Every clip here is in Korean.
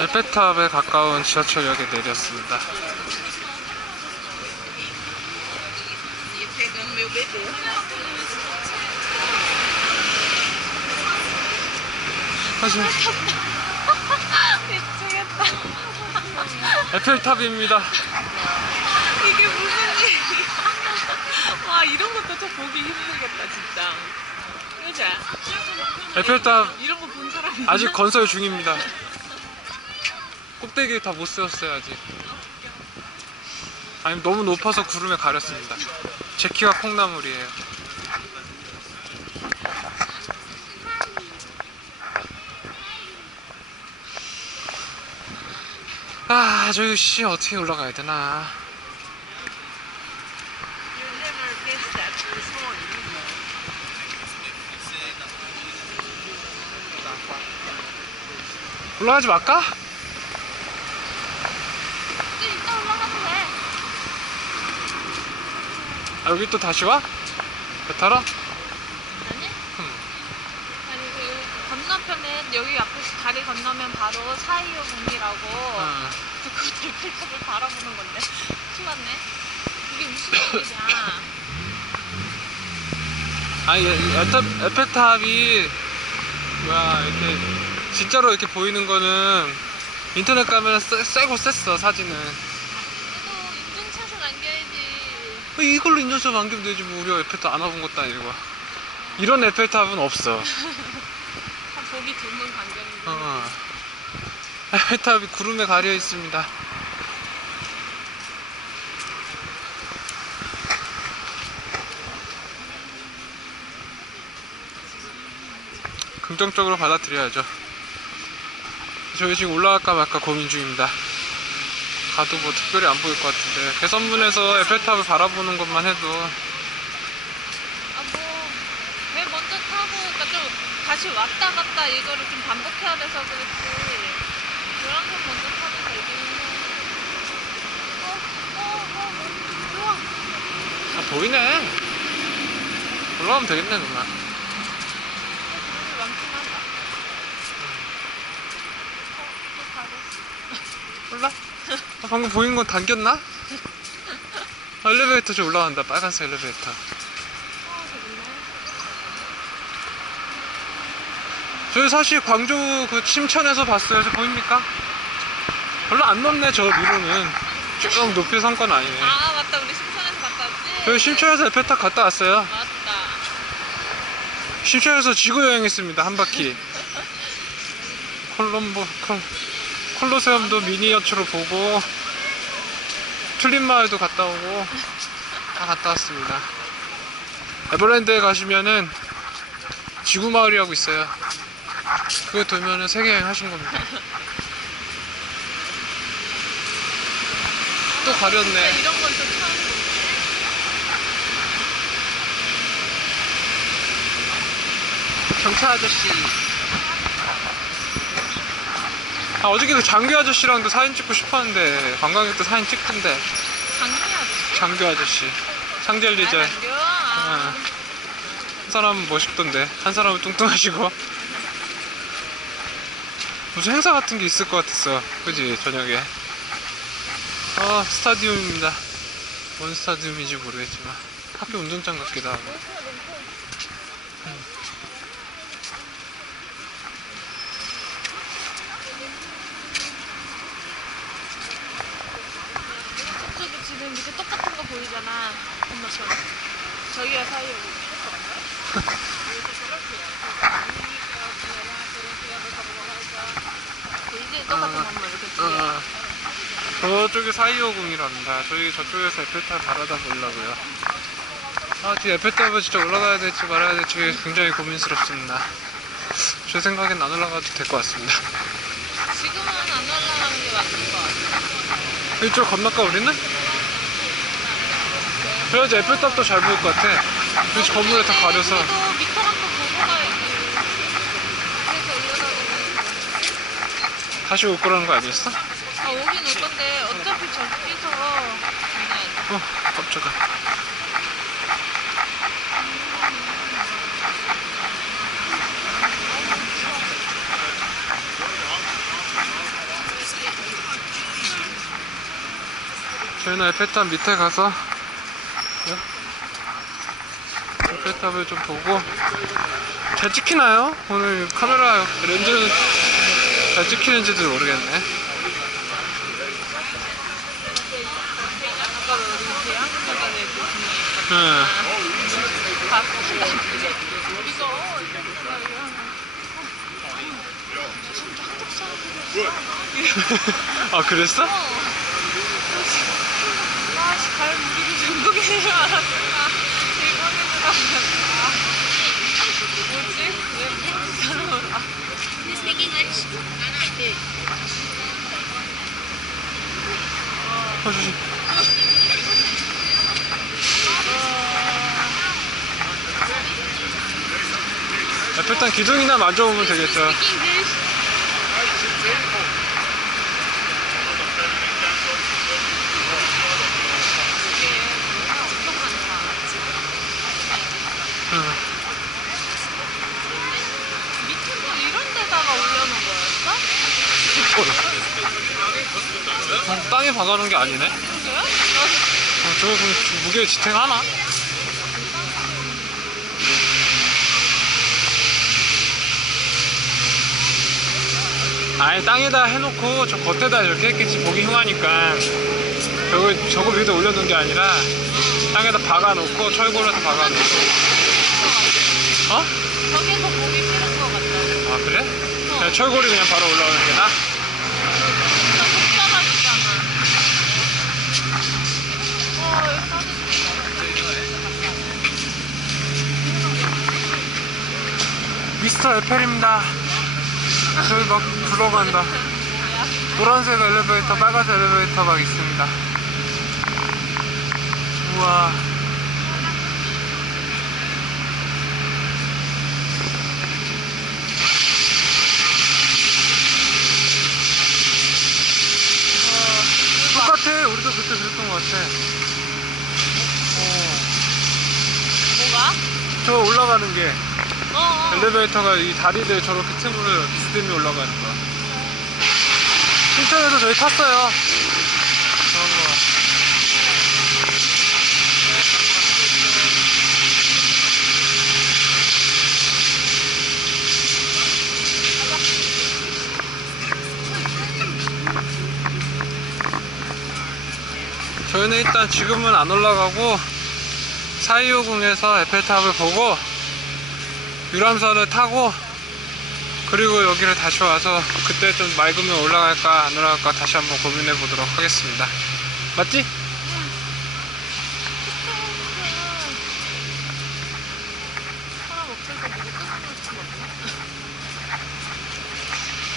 에펠탑에 가까운 지하철역에 내렸습니다. 하지만 미치겠다. 에펠탑입니다. 이게 무슨 일이야. 와, 이런 것도 좀 보기 힘들겠다, 진짜. 여자. 에펠탑 이런 거 본 사람 아직 건설 중입니다. 꼭대기 다 못 세웠어요 아직. 아니 너무 높아서 구름에 가렸습니다. 제 키가 콩나물이에요. 아 저기 씨 어떻게 올라가야 되나? 올라가지 말까? 이따 올라가도 돼. 아, 여기 또 다시 와? 배 타러? 아니? 음. 아니, 그 여기 건너편에 여기 앞에 다리 건너면 바로 사이오 공이라고 어. 그 대필탑을 바라보는 건데. 큰일났네. 이게 무슨 일이냐. 아니 에펠, 에펠탑이 뭐야 이렇게 진짜로 이렇게 보이는 거는 인터넷 가면 쎄, 쎄고 셌어 사진은 그래도 인증샷을 남겨야지. 어, 이걸로 인증샷 남기면 되지 뭐. 우리가 에펠탑 안 와본 것도 아니고. 이런 에펠탑은 없어. 참 보기 드문 광경이고. 어. 에펠탑이 구름에 가려 있습니다. 긍정적으로 받아들여야죠. 저희 지금 올라갈까 말까 고민 중입니다 가도 뭐 특별히 안 보일 것 같은데 개선문에서 에펠탑을 바라보는 것만 해도 아, 뭐, 배 먼저 타고, 그러니까 좀 다시 왔다 갔다 이거를 좀 반복해야 돼서 그렇지. 그런 거 먼저 타도 되기는 해. 어, 어, 어, 어, 좋아. 아, 보이네 올라가면 되겠네 그만 구름이 많긴 하다. 어, 또 가고. 올라 아, 방금 보이는 건 당겼나? 아, 엘리베이터 저 올라간다 빨간색 엘리베이터. 저희 사실 광주 그 침천에서 봤어요 저 보입니까? 별로 안 높네 저 위로는 쭉 높이 산 건 아니네 아, 맞다. 우리 심천에서 갔다 왔지? 저희 심천에서 에펠탑 갔다 왔어요 맞다. 심천에서 지구 여행했습니다 한 바퀴 콜롬보 콜, 콜로세움도 미니어처로 보고 튤립 마을도 갔다 오고 다 갔다 왔습니다 에버랜드에 가시면은 지구 마을이라고 있어요 그거 돌면은 세계 여행 하신 겁니다 또 가렸네 이런 건좀 처음 보네. 경찰 아저씨. 아, 어저께 그 장교 아저씨랑도 사진 찍고 싶었는데, 관광객도 사진 찍던데? 장교 아저씨. 장교? 아. 한 사람은 멋있던데, 한 사람은 뚱뚱하시고. 무슨 행사 같은 게 있을 것 같았어. 그지, 저녁에. 아, 스타디움입니다. 뭔 스타디움인지 모르겠지만. 학교 운동장 같기도 하고. 저기 지금 밑에 똑같은 거 보이잖아. 건너편. 저기가 사이에 이제 똑같은 건물 이렇게. 어, 저쪽이 사이오궁이랍니다. 저희 저쪽에서 에펠탑 바라다 보려고요. 아, 지금 에펠탑을 진짜 올라가야 될지 말아야 될지 굉장히 고민스럽습니다. 제 생각엔 안 올라가도 될 것 같습니다. 지금은 안 올라가는 게 맞는 것 같아. 이쪽 건너까 우리는? 그래야지 애플탑도 잘 보일 것 같아. 그래서 건물에 다 가려서. 다시 올 거라는 거 아니었어? 아 오긴 올 건데 어차피 저기서 어 깜짝아 저희는 에펠탑 밑에 가서 에펠탑을 좀 보고 잘 찍히나요? 오늘 카메라 렌즈는 잘 찍히는지도 모르겠네. 아 그랬어? 아씨 갈 무기를 전동이에요. 아, 대박이더라. 아, 뭐지? 왜 사람을 아, You speak English? 어, 조심. 에펠탑 기둥이나 만져보면 되겠죠. Speak English? 이게 뭐가 엄청 많다. 응. 밑에도 이런 데다가 올려놓은 거였어? 어, 땅에 박아놓은 게 아니네. 어, 저거 그럼 무게 지탱하나? 아예 땅에다 해놓고 저 겉에다 이렇게 했겠지 보기 흉하니까 저거 저거 위에다 올려놓은 게 아니라 땅에다 박아놓고 철골에다 박아놓고 어? 저기서 보기 싫은 거 같다. 아 그래? 그냥 철골이 그냥 바로 올라오는 게 나? 진짜 복잡하시잖아. 어, 여기 사진 미스터 에펠입니다. 저기 막 굴러간다. 노란색 엘리베이터, 빨간색 엘리베이터 막 있습니다. 우와. 똑같아. 우리도 그때 그랬던 것 같아. 어. 뭐가? 저 올라가는 게 엘리베이터가 이 다리를 저렇게 틈으로 비스듬히 올라가는 거야. 신천에서 저희 탔어요. 저희는 일단 지금은 안 올라가고 사이오궁에서 에펠탑을 보고 유람선을 타고 그리고 여기를 다시 와서 그때 좀 맑으면 올라갈까 안 올라갈까 다시 한번 고민해 보도록 하겠습니다. 맞지?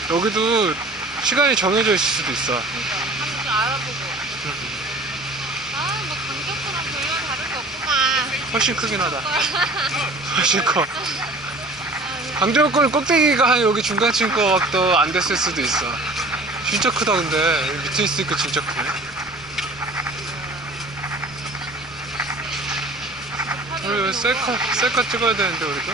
여기도 시간이 정해져 있을 수도 있어. 그러니까 한번 좀 알아보고. 아, 뭐 강격구랑 별로 다른 게 없구만. 훨씬 크긴 하다. 훨씬 커. 강정권 꼭대기가 한 여기 중간층 것도 안 됐을 수도 있어. 진짜 크다 근데 밑에 있으니까 진짜 크네. 우리 셀카 셀카 찍어야 되는데 우리도.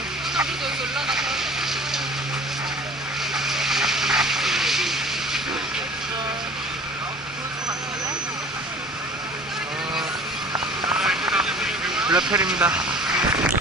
블랙펠입니다.